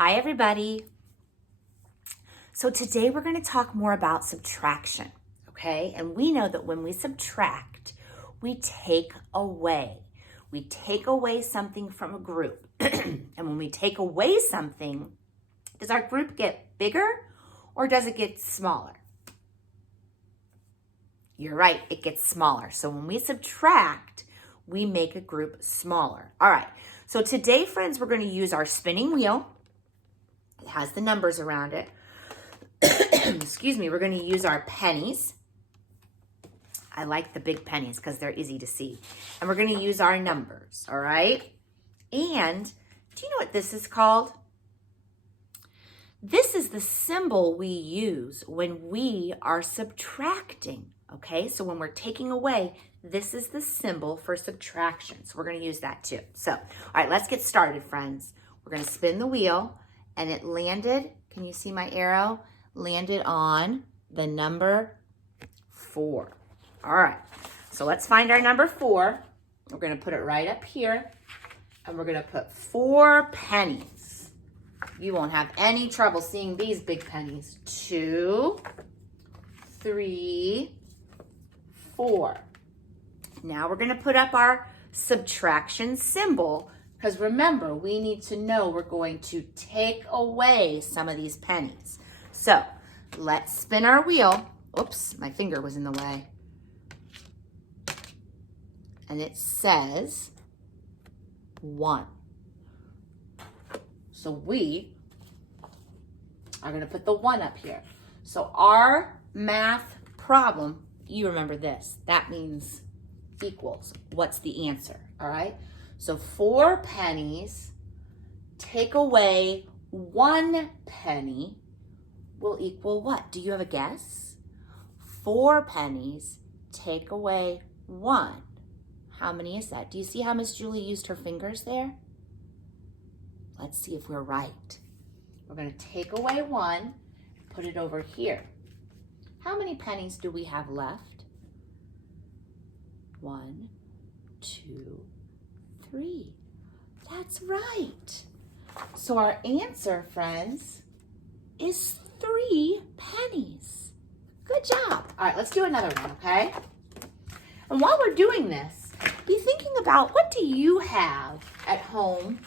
Hi, everybody. So today we're going to talk more about subtraction, okay? And we know that when we subtract, we take away. We take away something from a group. And when we take away something, does our group get bigger or does it get smaller? You're right, it gets smaller. So when we subtract, we make a group smaller. All right, so today, friends, we're going to use our spinning wheel. It has the numbers around it. Excuse me, we're going to use our pennies. I like the big pennies because they're easy to see. And we're going to use our numbers, all right? And do you know what this is called? This is the symbol we use when we are subtracting, okay? So when we're taking away, this is the symbol for subtraction. So we're going to use that too. So, all right, let's get started, friends. We're going to spin the wheel, and it landed, can you see my arrow? Landed on the number 4. All right, so let's find our number 4. We're going to put it right up here, and we're going to put 4 pennies. You won't have any trouble seeing these big pennies. 2, 3, 4. Now we're going to put up our subtraction symbol, because remember, we need to know we're going to take away some of these pennies. So let's spin our wheel. Oops, my finger was in the way. And it says 1. So we are going to put the 1 up here. So our math problem, you remember this. That means equals. What's the answer? All right. So 4 pennies take away 1 penny will equal what? Do you have a guess? 4 pennies take away 1. How many is that? Do you see how Miss Julie used her fingers there? Let's see if we're right. We're going to take away 1, put it over here. How many pennies do we have left? 1, 2, 3. That's right. So our answer, friends, is 3 pennies. Good job. All right, let's do another one, okay? And while we're doing this, be thinking about what do you have at home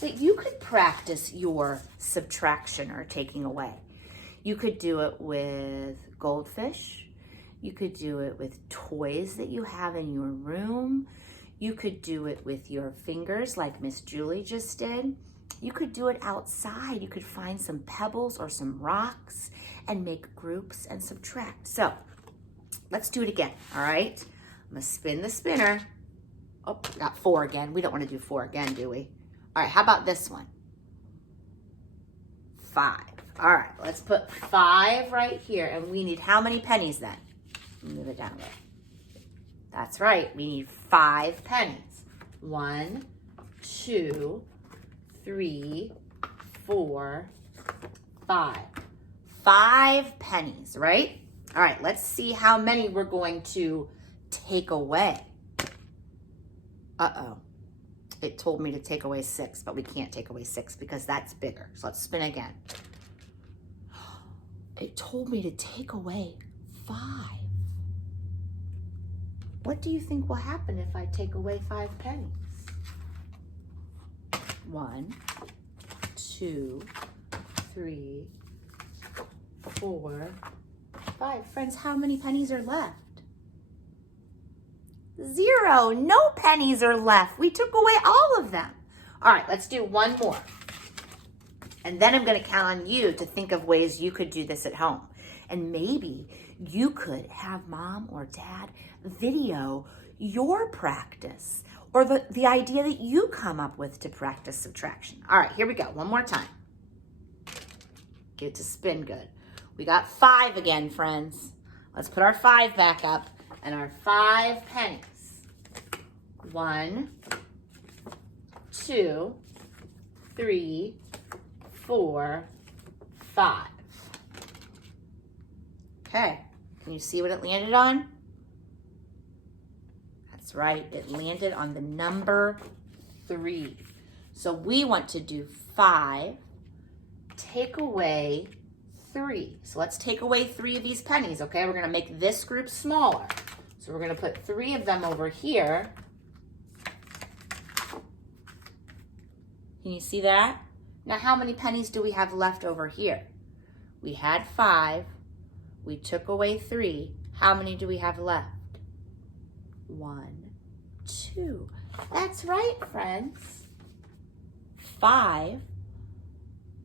that you could practice your subtraction or taking away. You could do it with goldfish. You could do it with toys that you have in your room. You could do it with your fingers like Miss Julie just did. You could do it outside. You could find some pebbles or some rocks and make groups and subtract. So let's do it again, all right? I'm gonna spin the spinner. Oh, got 4 again. We don't wanna do 4 again, do we? All right, how about this one? 5. All right, let's put 5 right here. And we need how many pennies then? Move it down a bit. That's right, we need 5 pennies. 1, 2, 3, 4, 5. 5 pennies, right? All right, let's see how many we're going to take away. Uh-oh. It told me to take away 6, but we can't take away 6 because that's bigger. So let's spin again. It told me to take away 5. What do you think will happen if I take away 5 pennies? 1, 2, 3, 4, 5. Friends, how many pennies are left? 0. No pennies are left. We took away all of them. All right, let's do one more. And then I'm going to count on you to think of ways you could do this at home. And maybe you could have mom or dad video your practice or the idea that you come up with to practice subtraction. All right, here we go. One more time. Get it to spin good. We got 5 again, friends. Let's put our 5 back up. And our 5 pennies. 1, 2, 3, 4, 5. Okay, can you see what it landed on? That's right, it landed on the number 3. So we want to do 5 take away 3. So let's take away 3 of these pennies, okay? We're gonna make this group smaller. So we're gonna put 3 of them over here. Can you see that? Now how many pennies do we have left over here? We had 5, we took away 3. How many do we have left? 1, 2. That's right, friends. 5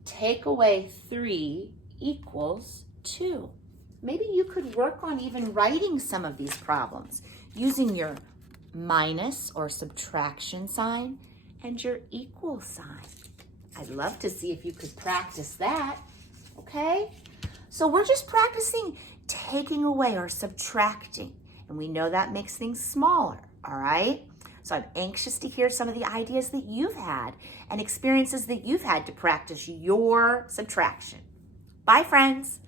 take away 3 equals 2. Maybe you could work on even writing some of these problems using your minus or subtraction sign and your equal sign. I'd love to see if you could practice that, okay? So we're just practicing taking away or subtracting, and we know that makes things smaller, all right? So I'm anxious to hear some of the ideas that you've had and experiences that you've had to practice your subtraction. Bye, friends.